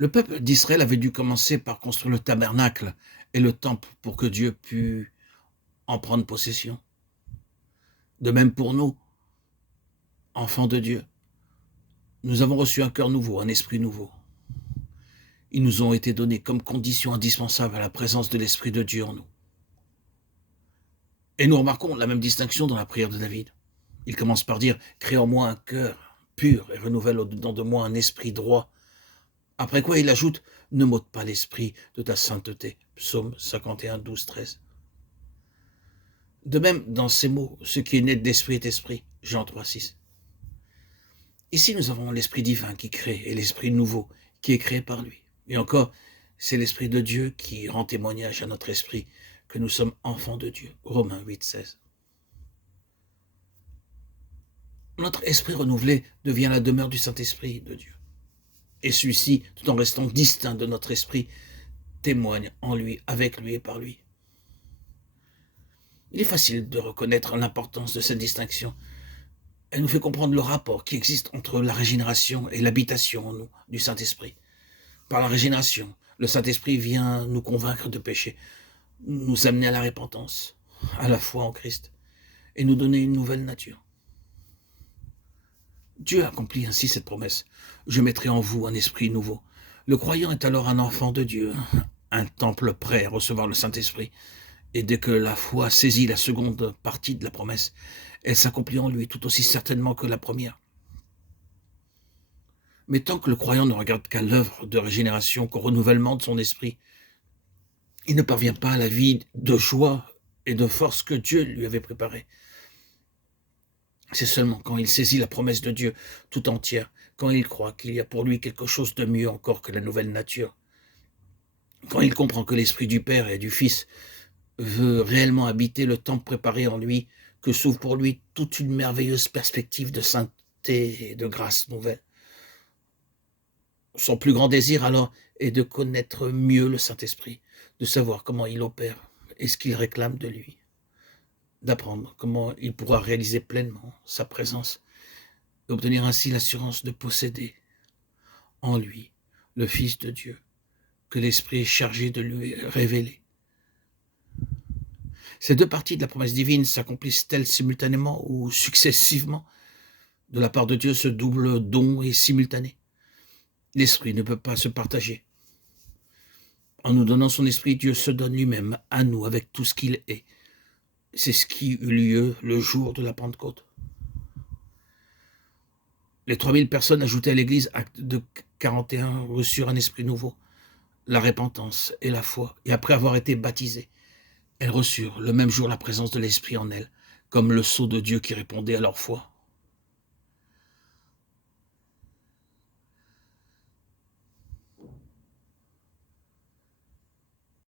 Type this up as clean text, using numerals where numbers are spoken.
Le peuple d'Israël avait dû commencer par construire le tabernacle et le temple pour que Dieu pût en prendre possession. De même pour nous, enfants de Dieu, nous avons reçu un cœur nouveau, un esprit nouveau. Ils nous ont été donnés comme condition indispensable à la présence de l'Esprit de Dieu en nous. Et nous remarquons la même distinction dans la prière de David. Il commence par dire « Crée en moi un cœur pur et renouvelle au-dedans de moi un esprit droit ». Après quoi il ajoute « Ne m'ôte pas l'esprit de ta sainteté ». Psaume 51, 12, 13. De même, dans ces mots, ce qui est né de l'esprit est esprit. Jean 3, 6. Ici, nous avons l'esprit divin qui crée et l'esprit nouveau qui est créé par lui. Et encore, c'est l'esprit de Dieu qui rend témoignage à notre esprit que nous sommes enfants de Dieu. Romains 8, 16. Notre esprit renouvelé devient la demeure du Saint-Esprit de Dieu. Et celui-ci, tout en restant distinct de notre esprit, témoigne en lui, avec lui et par lui. Il est facile de reconnaître l'importance de cette distinction. Elle nous fait comprendre le rapport qui existe entre la régénération et l'habitation en nous du Saint-Esprit. Par la régénération, le Saint-Esprit vient nous convaincre de péché, nous amener à la repentance, à la foi en Christ, et nous donner une nouvelle nature. Dieu accomplit ainsi cette promesse. Je mettrai en vous un esprit nouveau. Le croyant est alors un enfant de Dieu, un temple prêt à recevoir le Saint-Esprit. Et dès que la foi saisit la seconde partie de la promesse, elle s'accomplit en lui tout aussi certainement que la première. Mais tant que le croyant ne regarde qu'à l'œuvre de régénération, qu'au renouvellement de son esprit, il ne parvient pas à la vie de joie et de force que Dieu lui avait préparée. C'est seulement quand il saisit la promesse de Dieu tout entière, quand il croit qu'il y a pour lui quelque chose de mieux encore que la nouvelle nature, quand il comprend que l'Esprit du Père et du Fils veut réellement habiter le temple préparé en lui, que s'ouvre pour lui toute une merveilleuse perspective de sainteté et de grâce nouvelle. Son plus grand désir alors est de connaître mieux le Saint-Esprit, de savoir comment il opère et ce qu'il réclame de lui, d'apprendre comment il pourra réaliser pleinement sa présence et obtenir ainsi l'assurance de posséder en lui le Fils de Dieu, que l'Esprit est chargé de lui révéler. Ces deux parties de la promesse divine s'accomplissent-elles simultanément ou successivement? De la part de Dieu, ce double don est simultané. L'Esprit ne peut pas se partager. En nous donnant son Esprit, Dieu se donne lui-même à nous avec tout ce qu'il est. C'est ce qui eut lieu le jour de la Pentecôte. Les 3000 personnes ajoutées à l'Église, acte de 41, reçurent un esprit nouveau, la repentance et la foi, et après avoir été baptisées, elles reçurent le même jour la présence de l'Esprit en elles, comme le sceau de Dieu qui répondait à leur foi.